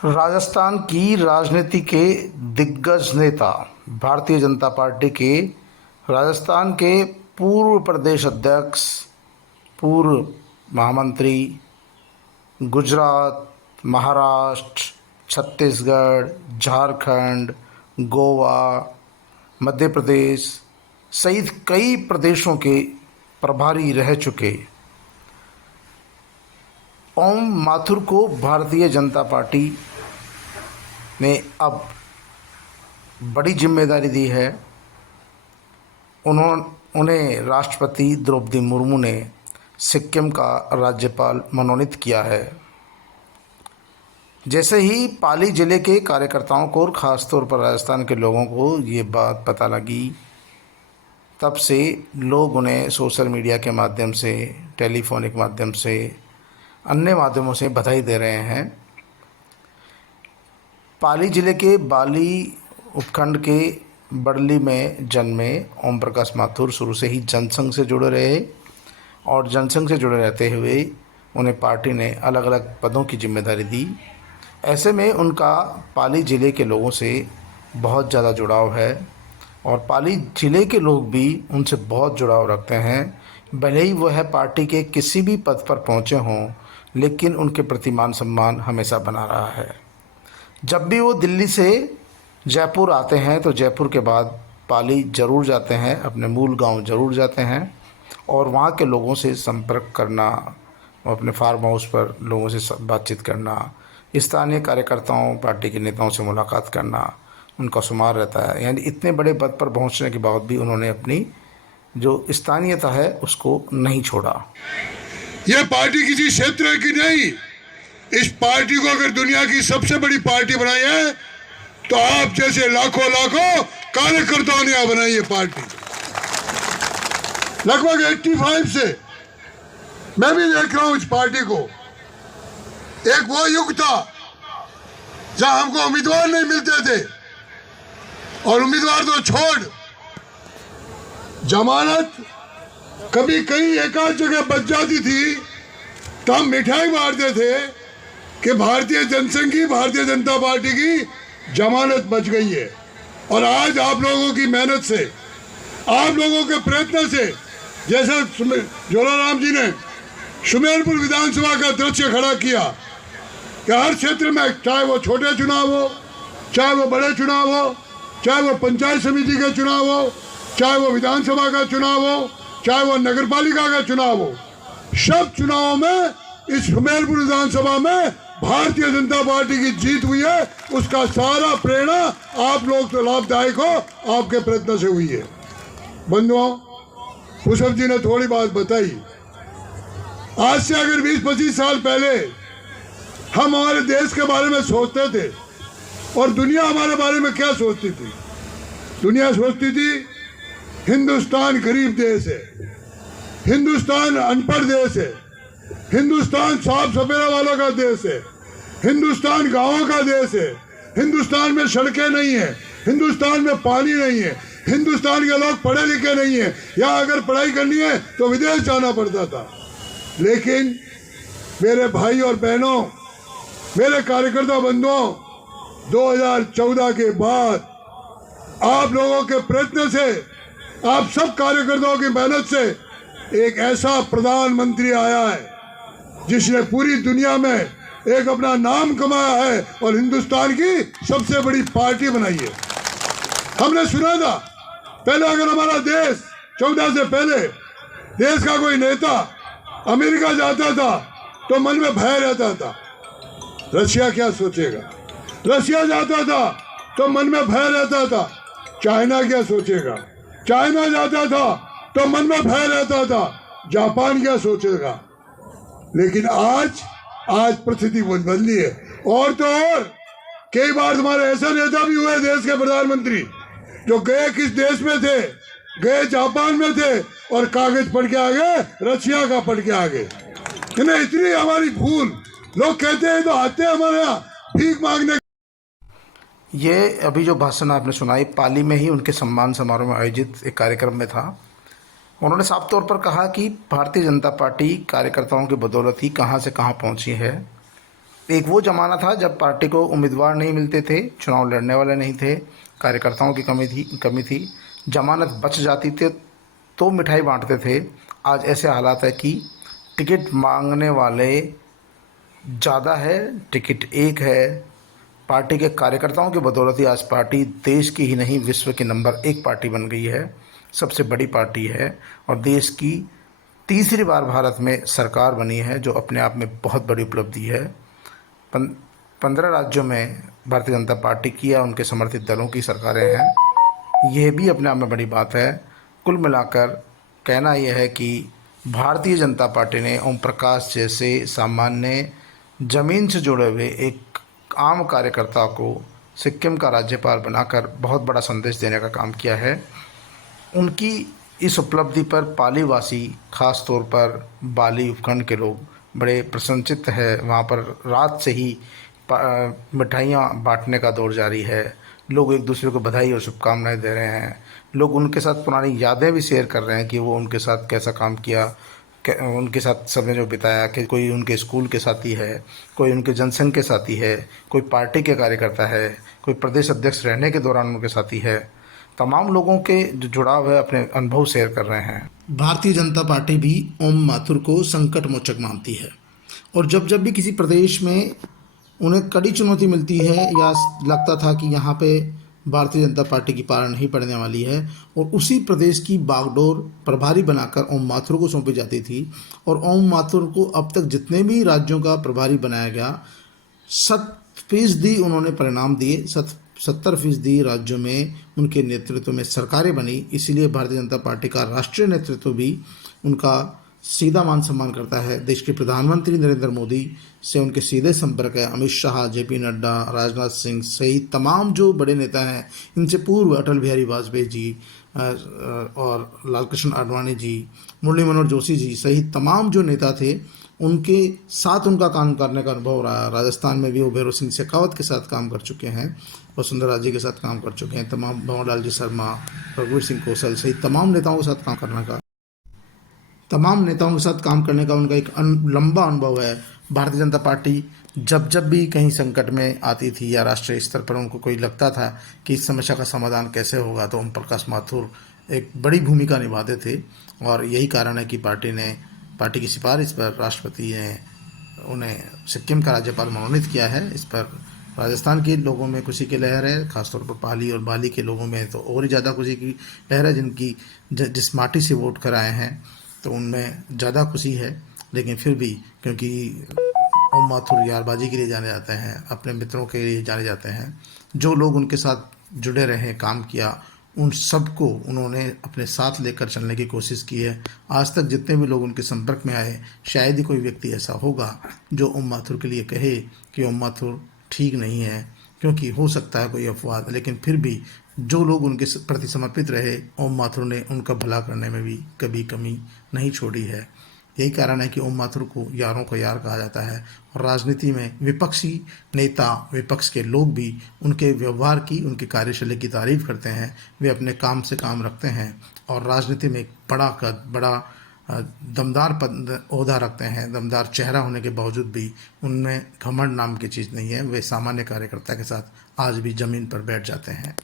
राजस्थान की राजनीति के दिग्गज नेता भारतीय जनता पार्टी के राजस्थान के पूर्व प्रदेश अध्यक्ष, पूर्व महामंत्री, गुजरात, महाराष्ट्र, छत्तीसगढ़, झारखंड, गोवा, मध्य प्रदेश सहित कई प्रदेशों के प्रभारी रह चुके ओम माथुर को भारतीय जनता पार्टी ने अब बड़ी जिम्मेदारी दी है। उन्हें राष्ट्रपति द्रौपदी मुर्मू ने सिक्किम का राज्यपाल मनोनीत किया है। जैसे ही पाली ज़िले के कार्यकर्ताओं को और ख़ास तौर पर राजस्थान के लोगों को ये बात पता लगी, तब से लोग उन्हें सोशल मीडिया के माध्यम से, टेलीफोनिक माध्यम से, अन्य माध्यमों से बधाई दे रहे हैं। पाली ज़िले के बाली उपखंड के बड़ली में जन्मे ओम प्रकाश माथुर शुरू से ही जनसंघ से जुड़े रहे और जनसंघ से जुड़े रहते हुए उन्हें पार्टी ने अलग अलग पदों की जिम्मेदारी दी। ऐसे में उनका पाली ज़िले के लोगों से बहुत ज़्यादा जुड़ाव है और पाली ज़िले के लोग भी उनसे बहुत जुड़ाव रखते हैं। भले ही वह पार्टी के किसी भी पद पर पहुँचे हों, लेकिन उनके प्रति मान सम्मान हमेशा बना रहा है। जब भी वो दिल्ली से जयपुर आते हैं तो जयपुर के बाद पाली ज़रूर जाते हैं, अपने मूल गांव ज़रूर जाते हैं और वहाँ के लोगों से संपर्क करना, अपने फार्म हाउस पर लोगों से बातचीत करना, स्थानीय कार्यकर्ताओं, पार्टी के नेताओं से मुलाकात करना उनका शुमार रहता है। यानी इतने बड़े पद पर पहुँचने के बाद भी उन्होंने अपनी जो स्थानीयता है उसको नहीं छोड़ा। ये पार्टी किसी क्षेत्र की नहीं, इस पार्टी को अगर दुनिया की सबसे बड़ी पार्टी बनाई है तो आप जैसे लाखों लाखों कार्यकर्ताओं ने बनाई है पार्टी। लगभग 85 से मैं भी देख रहा हूं इस पार्टी को। एक वो युग था जहां हमको उम्मीदवार नहीं मिलते थे और उम्मीदवार तो छोड़, जमानत कभी कहीं एक आध जगह बच जाती थी तो हम मिठाई बांटते थे कि भारतीय जनसंघ की, भारतीय जनता पार्टी की जमानत बच गई है। और आज आप लोगों की मेहनत से, आप लोगों के प्रयत्न से, जैसे जोलाराम जी ने सुमेरपुर विधानसभा का दृश्य खड़ा किया कि हर क्षेत्र में, चाहे वो छोटे चुनाव हो, चाहे वो बड़े चुनाव हो, चाहे वो पंचायत समिति के चुनाव हो, चाहे वो विधानसभा का चुनाव हो, चाहे वो नगरपालिका का चुनाव हो, सब चुनावों में इस सुमेरपुर विधानसभा में भारतीय जनता पार्टी की जीत हुई है। उसका सारा प्रेरणा आप लोग तो लाभदायक हो, आपके प्रयत्न से हुई है। बंधुओं, पुष्प जी ने थोड़ी बात बताई। आज से अगर 20-25 साल पहले हम हमारे देश के बारे में सोचते थे और दुनिया हमारे बारे में क्या सोचती थी? दुनिया सोचती थी हिंदुस्तान गरीब देश है, हिंदुस्तान अनपढ़ देश है, हिंदुस्तान साफ सफेरा वालों का देश है, हिंदुस्तान गांवों का देश है, हिंदुस्तान में सड़कें नहीं है, हिंदुस्तान में पानी नहीं है, हिंदुस्तान के लोग पढ़े लिखे नहीं है, या अगर पढ़ाई करनी है तो विदेश जाना पड़ता था। लेकिन मेरे भाई और बहनों, मेरे कार्यकर्ता बंधुओं, 2014 के बाद आप लोगों के प्रयत्न से, आप सब कार्यकर्ताओं की मेहनत से एक ऐसा प्रधानमंत्री आया है जिसने पूरी दुनिया में एक अपना नाम कमाया है और हिंदुस्तान की सबसे बड़ी पार्टी बनाई है। हमने सुना था पहले, अगर हमारा देश 14 से पहले देश का कोई नेता अमेरिका जाता था तो मन में भय रहता था, रशिया क्या सोचेगा। रशिया जाता था तो मन में भय रहता था, चाइना क्या सोचेगा। चाइना जाता था तो मन में भय रहता था, जापान क्या सोचेगा। लेकिन आज परिस्थिति बदली है। और तो और कई बार हमारे ऐसा नेता भी हुए देश के प्रधानमंत्री जो गए किस देश में थे, गए जापान में थे और कागज पढ़ के आ गए, रशिया का पढ़ के आ गए। इतनी हमारी भूल, लोग कहते हैं तो आते हैं हमारे यहाँ भीख मांगने। ये अभी जो भाषण आपने सुनाई पाली में ही उनके सम्मान समारोह में आयोजित एक कार्यक्रम में था। उन्होंने साफ तौर पर कहा कि भारतीय जनता पार्टी कार्यकर्ताओं की बदौलत ही कहां से कहां पहुंची है। एक वो ज़माना था जब पार्टी को उम्मीदवार नहीं मिलते थे, चुनाव लड़ने वाले नहीं थे, कार्यकर्ताओं की कमी थी, जमानत बच जाती थी तो मिठाई बांटते थे। आज ऐसे हालात है कि टिकट मांगने वाले ज़्यादा है, टिकट एक है। पार्टी के कार्यकर्ताओं की बदौलत ही आज पार्टी देश की ही नहीं विश्व की नंबर 1 पार्टी बन गई है, सबसे बड़ी पार्टी है और देश की तीसरी बार भारत में सरकार बनी है, जो अपने आप में बहुत बड़ी उपलब्धि है। 15 राज्यों में भारतीय जनता पार्टी की या उनके समर्थित दलों की सरकारें हैं, यह भी अपने आप में बड़ी बात है। कुल मिलाकर कहना यह है कि भारतीय जनता पार्टी ने ओम प्रकाश जैसे सामान्य ज़मीन से जुड़े हुए एक आम कार्यकर्ता को सिक्किम का राज्यपाल बनाकर बहुत बड़ा संदेश देने का काम किया है। उनकी इस उपलब्धि पर पालीवासी, ख़ास तौर पर बाली उपखंड के लोग बड़े प्रसन्नचित्त है। वहाँ पर रात से ही मिठाइयाँ बांटने का दौर जारी है। लोग एक दूसरे को बधाई और शुभकामनाएं दे रहे हैं। लोग उनके साथ पुरानी यादें भी शेयर कर रहे हैं कि वो उनके साथ कैसा काम किया, उनके साथ समय जो बिताया, कि कोई उनके स्कूल के साथी है, कोई उनके जनसंघ के साथी है, कोई पार्टी के कार्यकर्ता है, कोई प्रदेश अध्यक्ष रहने के दौरान उनके साथी है। तमाम लोगों के जो जुड़ाव है अपने अनुभव शेयर कर रहे हैं। भारतीय जनता पार्टी भी ओम माथुर को संकट मोचक मानती है और जब जब भी किसी प्रदेश में उन्हें कड़ी चुनौती मिलती है या लगता था कि यहाँ पे भारतीय जनता पार्टी की पार नहीं पड़ने वाली है, और उसी प्रदेश की बागडोर प्रभारी बनाकर ओम माथुर को सौंपी जाती थी और ओम माथुर को अब तक जितने भी राज्यों का प्रभारी बनाया गया 100% उन्होंने परिणाम दिए। 70% राज्यों में उनके नेतृत्व में सरकारें बनी। इसीलिए भारतीय जनता पार्टी का राष्ट्रीय नेतृत्व भी उनका सीधा मान सम्मान करता है। देश के प्रधानमंत्री नरेंद्र मोदी से उनके सीधे संपर्क है। अमित शाह, जेपी नड्डा, राजनाथ सिंह सहित तमाम जो बड़े नेता हैं, इनसे पूर्व अटल बिहारी वाजपेयी जी और लालकृष्ण आडवाणी जी, मुरली मनोहर जोशी जी सहित तमाम जो नेता थे, उनके साथ उनका काम करने का अनुभव रहा। राजस्थान में भी वो भैरव सिंह शेखावत के साथ काम कर चुके हैं, वसुंधरा जी के साथ काम कर चुके हैं, तमाम भंवरलाल जी शर्मा, रघुवीर सिंह कौशल सहित तमाम नेताओं के साथ काम करने का उनका एक लंबा अनुभव है। भारतीय जनता पार्टी जब भी कहीं संकट में आती थी या राष्ट्रीय स्तर पर उनको कोई लगता था कि इस समस्या का समाधान कैसे होगा, तो ओम प्रकाश माथुर एक बड़ी भूमिका निभाते थे और यही कारण है कि पार्टी की सिफारिश पर राष्ट्रपति ने उन्हें सिक्किम का राज्यपाल मनोनीत किया है। इस पर राजस्थान के लोगों में खुशी की लहर है, खासतौर पर पाली और बाली के लोगों में तो और ही ज़्यादा खुशी की लहर है। जिस माटी से वोट कर आए हैं तो उनमें ज़्यादा खुशी है। लेकिन फिर भी क्योंकि ओम माथुर यारबाजी के लिए जाने जाते हैं, अपने मित्रों के लिए जाने जाते हैं, जो लोग उनके साथ जुड़े रहे, काम किया, उन सबको उन्होंने अपने साथ लेकर चलने की कोशिश की है। आज तक जितने भी लोग उनके संपर्क में आए, शायद ही कोई व्यक्ति ऐसा होगा जो ओम माथुर के लिए कहे कि ओम माथुर ठीक नहीं है, क्योंकि हो सकता है कोई अपवाद, लेकिन फिर भी जो लोग उनके प्रति समर्पित रहे, ओम माथुर ने उनका भला करने में भी कभी कमी नहीं छोड़ी है। यही कारण है कि ओम माथुर को यारों का यार कहा जाता है और राजनीति में विपक्षी नेता, विपक्ष के लोग भी उनके व्यवहार की, उनकी कार्यशैली की तारीफ करते हैं। वे अपने काम से काम रखते हैं और राजनीति में एक बड़ा कद, बड़ा दमदार पद ओहदा रखते हैं। दमदार चेहरा होने के बावजूद भी उनमें घमंड नाम की चीज़ नहीं है। वे सामान्य कार्यकर्ता के साथ आज भी ज़मीन पर बैठ जाते हैं।